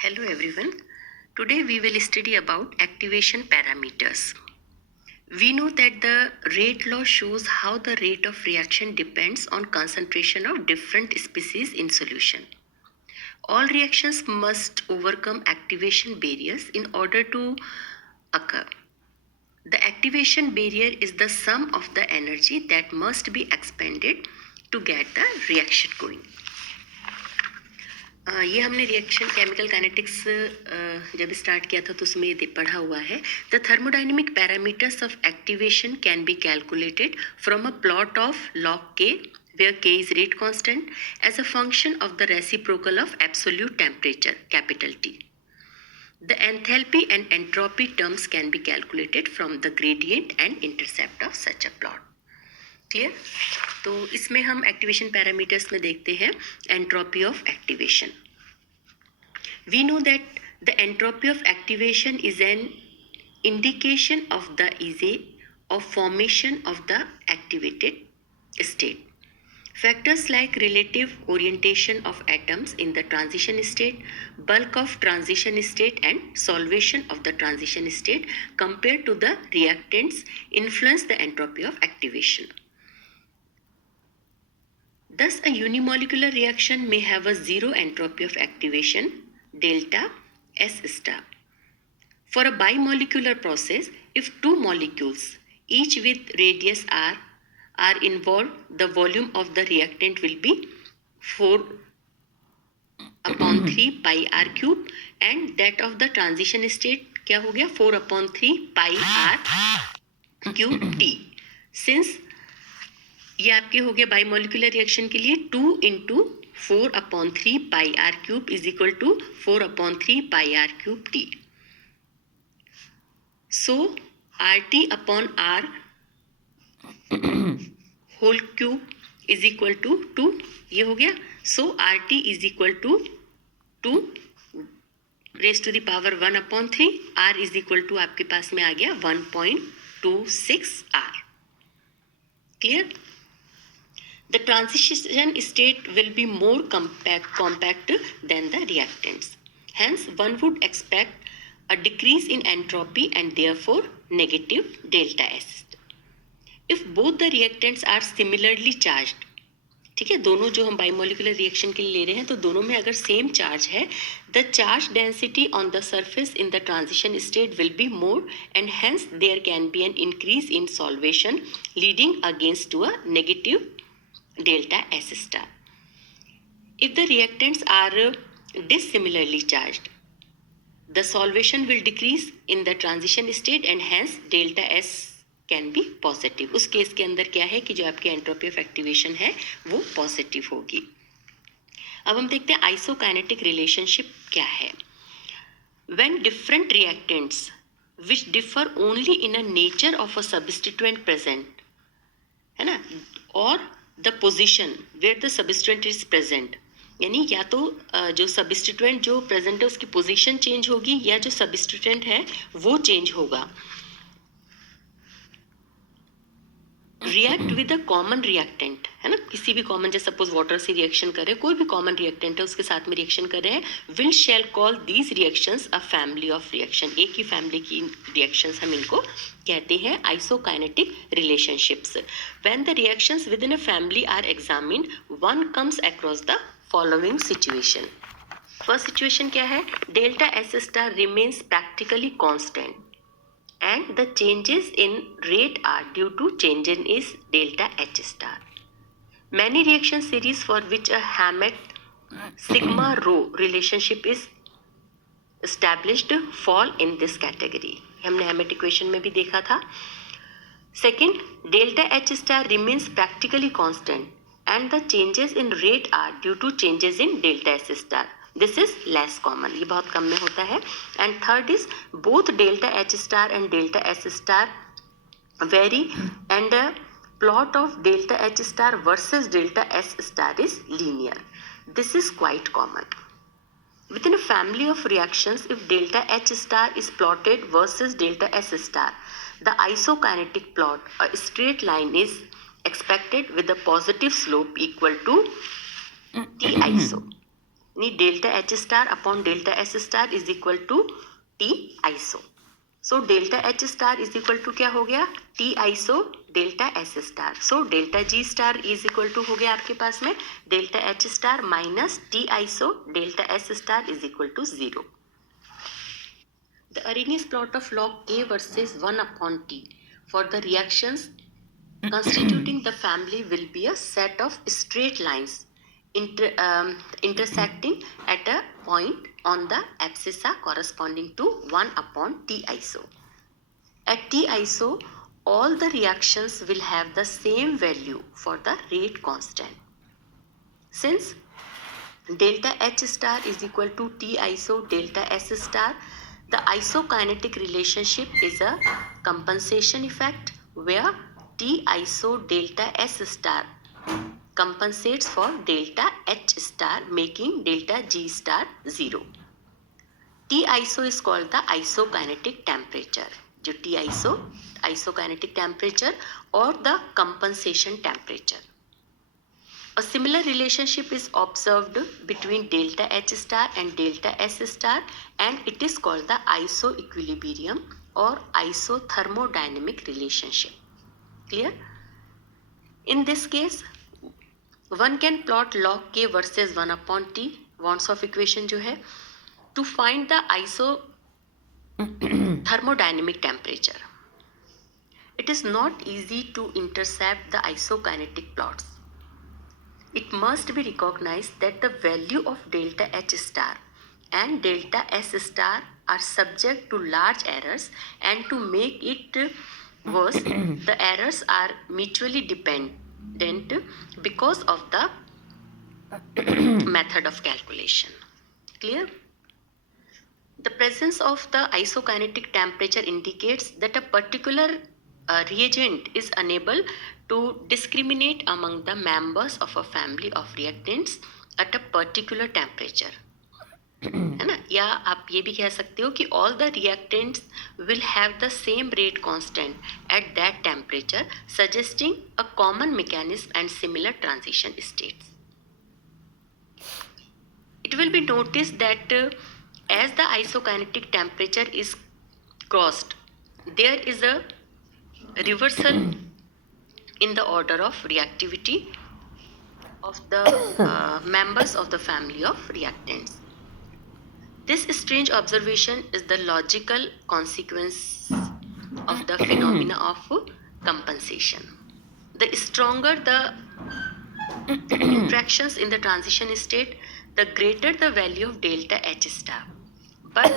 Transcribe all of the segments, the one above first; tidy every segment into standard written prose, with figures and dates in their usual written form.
Hello everyone. Today we will study about activation parameters. We know that the rate law shows how the rate of reaction depends on concentration of different species in solution. All reactions must overcome activation barriers in order to occur. The activation barrier is the sum of the energy that must be expended to get the reaction going. ये हमने reaction chemical kinetics जब start किया था तो उसमें पढ़ा हुआ है. The thermodynamic parameters of activation can be calculated from a plot of log k where k is rate constant as a function of the reciprocal of absolute temperature capital T. The enthalpy and entropy terms can be calculated from the gradient and intercept of such a plot. Clear. तो इसमें हम activation parameters में देखते हैं entropy of activation. We know that the entropy of activation is an indication of the ease of formation of the activated state. Factors like relative orientation of atoms in the transition state, bulk of transition state and solvation of the transition state compared to the reactants influence the entropy of activation. Thus, a unimolecular reaction may have a zero entropy of activation, delta S star. For a bimolecular process, if two molecules, each with radius r, are involved, the volume of the reactant will be 4 upon 3 pi r cube and that of the transition state क्या हो गया 4 upon 3 pi r cube t. Since ये आपके हो गया बाइमोलिकुलर reaction के लिए 2 into 4 upon 3 pi r cube is equal to 4 upon 3 pi r cube t. So RT upon R whole cube is equal to 2. ये हो गया. So RT is equal to 2 raised to the power 1 upon 3. R is equal to आपके पास में आ गया 1.26 R. Clear? The transition state will be more compact than the reactants. Hence, one would expect a decrease in entropy and therefore negative delta S. If both the reactants are similarly charged, ठीक है, दोनों जो हम बाइमोलिकुलर reaction के लिए ले रहे हैं तो दोनों में अगर सेम चार्ज है, the charge density on the surface in the transition state will be more and hence there can be an increase in solvation leading against to a negative delta S star. If the reactants are dissimilarly charged, the solvation will decrease in the transition state and hence delta S can be positive. उस case के अंदर क्या है कि जो आपकी entropy of activation है वो पॉजिटिव होगी. अब हम देखते हैं आइसोकाइनेटिक रिलेशनशिप क्या है. When different reactants which differ only in a nature of a substituent present, है ना, और the position where the substituent is present, यानी या तो जो सब्स्टिट्यूएंट जो प्रेजेंट है उसकी पोजीशन चेंज होगी या जो सब्स्टिट्यूएंट है वो चेंज होगा. React with a common reactant, है ना, किसी भी कॉमन, जैसे सपोज वाटर से रिएक्शन कर रहे हैं, कोई भी कॉमन रिएक्टेंट है उसके साथ में रिएक्शन कर रहे हैं, will shall call these reactions a family of reaction. एक ही फैमिली की रिएक्शंस हम इनको कहते हैं isokinetic relationships. When the reactions within a family are examined, one comes across the following situation. First situation क्या है, delta S star remains practically constant and the changes in rate are due to change in is delta H star. Many reaction series for which a Hammett sigma rho relationship is established fall in this category. हमने Hammett equation में भी देखा था. Second, delta H star remains practically constant and the changes in rate are due to changes in delta S star. This is less common, ये बहुत कम में होता है. And third is both delta H star and delta S star vary and a plot of delta H star versus delta S star is linear. This is quite common. Within a family of reactions, if delta H star is plotted versus delta S star, the isokinetic plot, a straight line, is expected with a positive slope equal to T iso. यानी delta H star upon delta S star is equal to T iso. So delta H star is equal to क्या हो गया, T iso delta S star. So delta G star is equal to हो गया आपके पास में delta H star minus T iso delta S star is equal to 0. The Arrhenius plot of log K versus 1 upon T for the reactions constituting the family will be a set of straight lines intersecting at a point on the abscissa corresponding to 1 upon T iso. At T iso, all the reactions will have the same value for the rate constant. Since delta H star is equal to T iso delta S star, the isokinetic relationship is a compensation effect where T iso delta S star compensates for delta H star, making delta G star 0. T iso is called the isokinetic temperature. जो T iso isokinetic temperature or the compensation temperature. A similar relationship is observed between delta H star and delta S star, and it is called the isoequilibrium or isothermodynamic relationship. Clear? In this case, one can plot log K versus 1 upon T, Wonsoff equation जो है, to find the isothermodynamic temperature. It is not easy to intercept the isokinetic plots. It must be recognized that the value of delta H star and delta S star are subject to large errors, and to make it worse, the errors are mutually dependent because of the method of calculation. Clear? The presence of the isokinetic temperature indicates that a particular reagent is unable to discriminate among the members of a family of reactants at a particular temperature. है ना, या आप ये भी कह सकते हो कि all the reactants will have the same rate constant at that temperature, suggesting a common mechanism and similar transition states. It will be noticed that as the isokinetic temperature is crossed, there is a reversal in the order of reactivity of the members of the family of reactants. This strange observation is the logical consequence of the phenomena of compensation. The stronger the interactions in the transition state, the greater the value of delta H star. But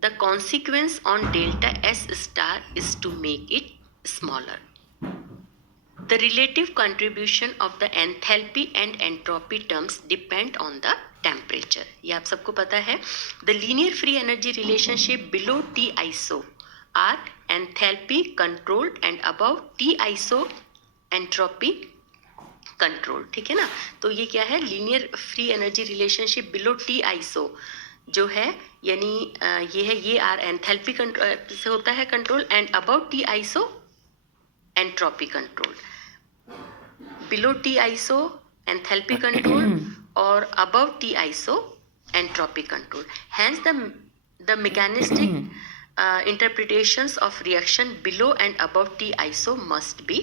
the consequence on delta S star is to make it smaller. The relative contribution of the enthalpy and entropy terms depend on the temperature. ये आप सबको पता है. The linear free energy relationship below T iso are enthalpy controlled and above T iso entropy controlled. ठीक है ना, तो ये क्या है, linear free energy relationship below T iso जो है, यानी ये है, ये आर एंथैल्पी से होता है control, and above T iso entropy control. Below T iso enthalpy control और above T iso entropy control. Hence the mechanistic interpretations of reaction below and above T iso must be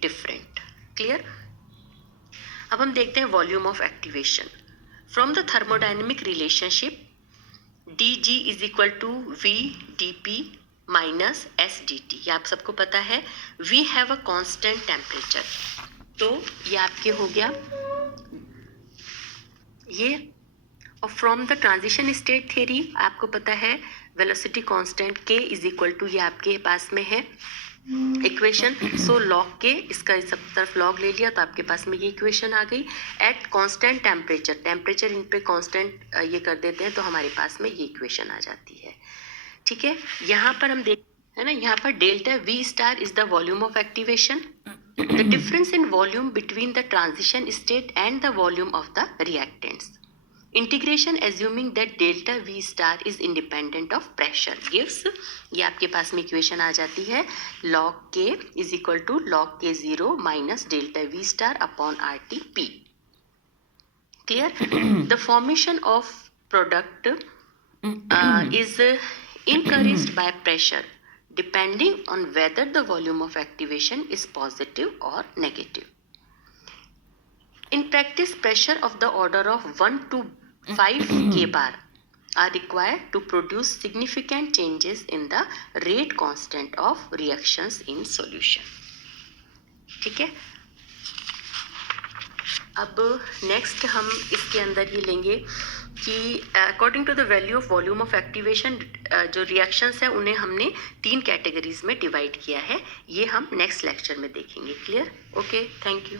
different. Clear? अब हम देखते हैं volume of activation. From the thermodynamic relationship dg is equal to v dp minus s dt. ये आप सबको पता है. we have a constant temperature. तो ये आपके हो गया ये. और from the transition state theory आपको पता है velocity constant k is equal to, ये आपके पास में है इक्वेशन. सो लॉग के, इसका सब तरफ लॉग ले लिया तो आपके पास में ये इक्वेशन आ गई. एट कांस्टेंट टेम्परेचर इन पे कांस्टेंट ये कर देते हैं तो हमारे पास में ये इक्वेशन आ जाती है. ठीक है, यहाँ पर हम देख है ना, यहाँ पर delta we star is the volume of activation. The difference in volume between the transition state and the volume of the reactants. Integration assuming that delta we star is independent of pressure gives, ये आपके पास में equation आ जाती है. Log के is equal to log के 0 minus delta we star upon R T P. Clear? The formation of product is encouraged by pressure depending on whether the volume of activation is positive or negative. In practice, pressure of the order of 1 to 5 kbar are required to produce significant changes in the rate constant of reactions in solution. ठीक है, अब next हम इसके अंदर ये लेंगे कि according to the value of volume of activation जो रिएक्शंस है उन्हें हमने 3 कैटेगरीज में डिवाइड किया है. ये हम नेक्स्ट लेक्चर में देखेंगे. क्लियर? Okay, thank you.